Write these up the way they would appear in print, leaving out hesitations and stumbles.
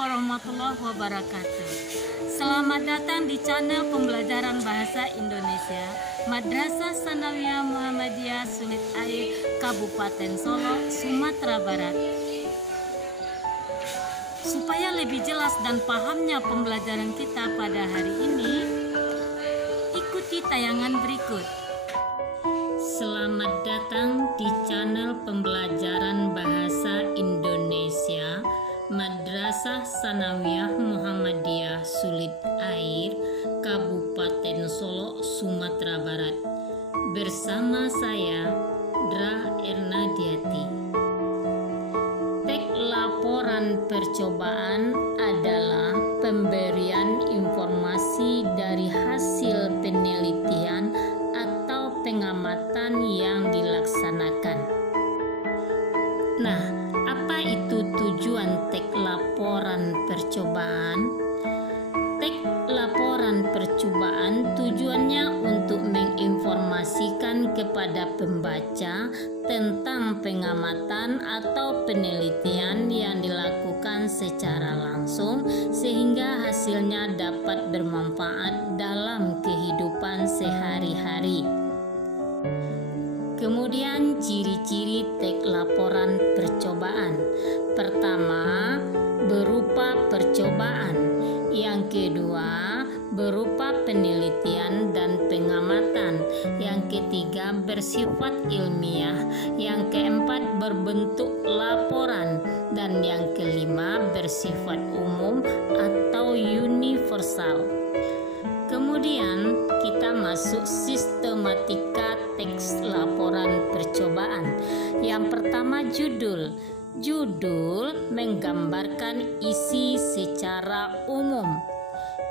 warahmatullahi wabarakatuh. Selamat datang di channel pembelajaran bahasa Indonesia Madrasah Sanawiyah Muhammadiyah Sulit Air, Kabupaten Solo, Sumatera Barat. Supaya lebih jelas dan pahamnya pembelajaran kita pada hari ini, ikuti tayangan berikut. Selamat datang di channel pembelajaran bahasa Indonesia Madrasah Sanawiyah Muhammadiyah Sulit Air, Kabupaten Solo, Sumatera Barat. Bersama saya, Dra Ernadiati. Teks laporan percobaan adalah pemberian informasi dari hasil penelitian atau pengamatan yang dilaksanakan. Nah, apa itu tujuan teks laporan percobaan? Teks laporan percobaan tujuannya untuk menginformasikan kepada pembaca tentang pengamatan atau penelitian yang dilakukan secara langsung sehingga hasilnya dapat bermanfaat dalam kehidupan sehari-hari. Kemudian ciri-ciri teks laporan percobaan. Pertama, berupa percobaan. Yang kedua, berupa penelitian dan pengamatan. Yang ketiga, bersifat ilmiah. Yang keempat, berbentuk laporan. Dan yang kelima, bersifat umum atau universal. Kemudian kita masuk sistematika teks laporan percobaan. Yang pertama, judul. Judul menggambarkan isi secara umum.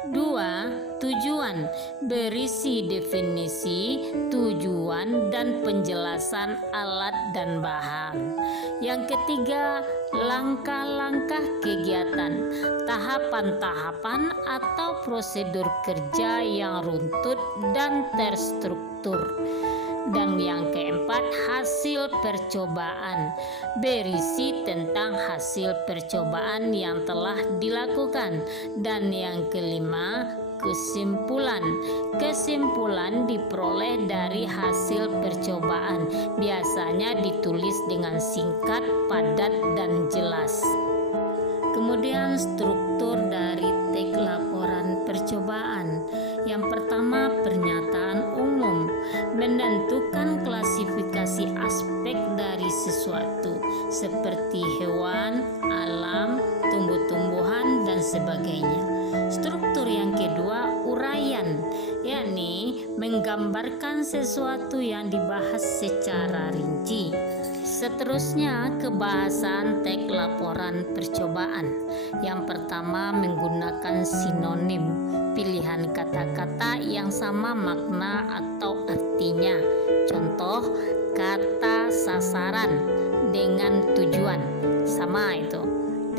2. Tujuan berisi definisi, tujuan, dan penjelasan alat dan bahan. Yang ketiga, langkah-langkah kegiatan, tahapan-tahapan atau prosedur kerja yang runtut dan terstruktur. Dan yang keempat, hasil percobaan, berisi tentang hasil percobaan yang telah dilakukan. Dan yang kelima, kesimpulan. Kesimpulan diperoleh dari hasil percobaan, biasanya ditulis dengan singkat, padat, dan jelas. Kemudian struktur dari teks laporan percobaan. Yang pertama, pernyataan umum, menentukan klasifikasi aspek dari sesuatu seperti hewan, alam, tumbuh-tumbuhan, dan sebagainya. Struktur yang kedua, uraian, yakni menggambarkan sesuatu yang dibahas secara rinci. Seterusnya, kebahasan teks laporan percobaan. Yang pertama, menggunakan sinonim, pilihan kata-kata yang sama makna atau artinya. Contoh, kata sasaran dengan tujuan, sama itu,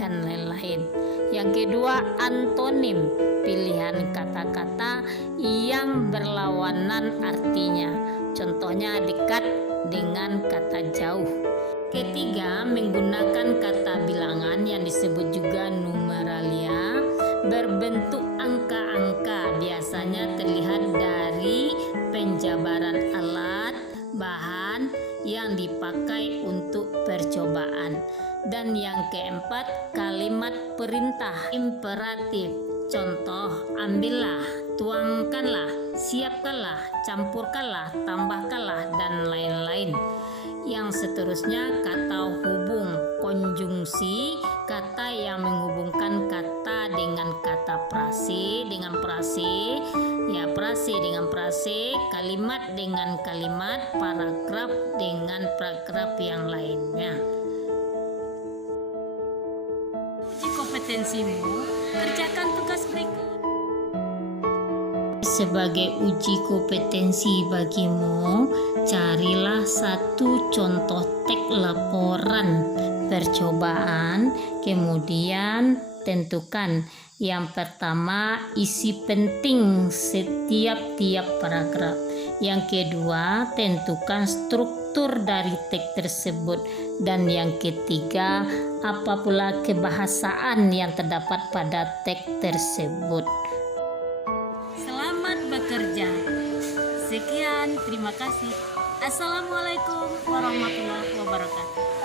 dan lain-lain. Yang kedua, antonim, pilihan kata-kata yang berlawanan artinya. Contohnya, dekat dengan kata jauh. Ketiga, menggunakan kata bilangan yang disebut juga numeralia, berbentuk angka-angka, biasanya terlihat dari penjabaran alat, bahan yang dipakai untuk percobaan. Dan yang keempat, kalimat perintah imperatif. Contoh, ambillah, tuangkanlah, siapkanlah, campurkanlah, tambahkanlah, dan lain-lain. Yang seterusnya, kata hubung, konjungsi, kata yang menghubungkan kata dengan kata prase dengan prase, ya prase dengan prase, kalimat dengan kalimat, paragraf dengan paragraf yang lainnya. Uji kompetensimu, kerjakan tugas berikut. Sebagai uji kompetensi bagimu, carilah satu contoh teks laporan percobaan, kemudian tentukan. Yang pertama, isi penting setiap paragraf. Yang kedua, tentukan struktur dari teks tersebut. Dan yang ketiga, apa pula kebahasaan yang terdapat pada teks tersebut. Selamat bekerja. Sekian, terima kasih. Assalamualaikum warahmatullahi wabarakatuh.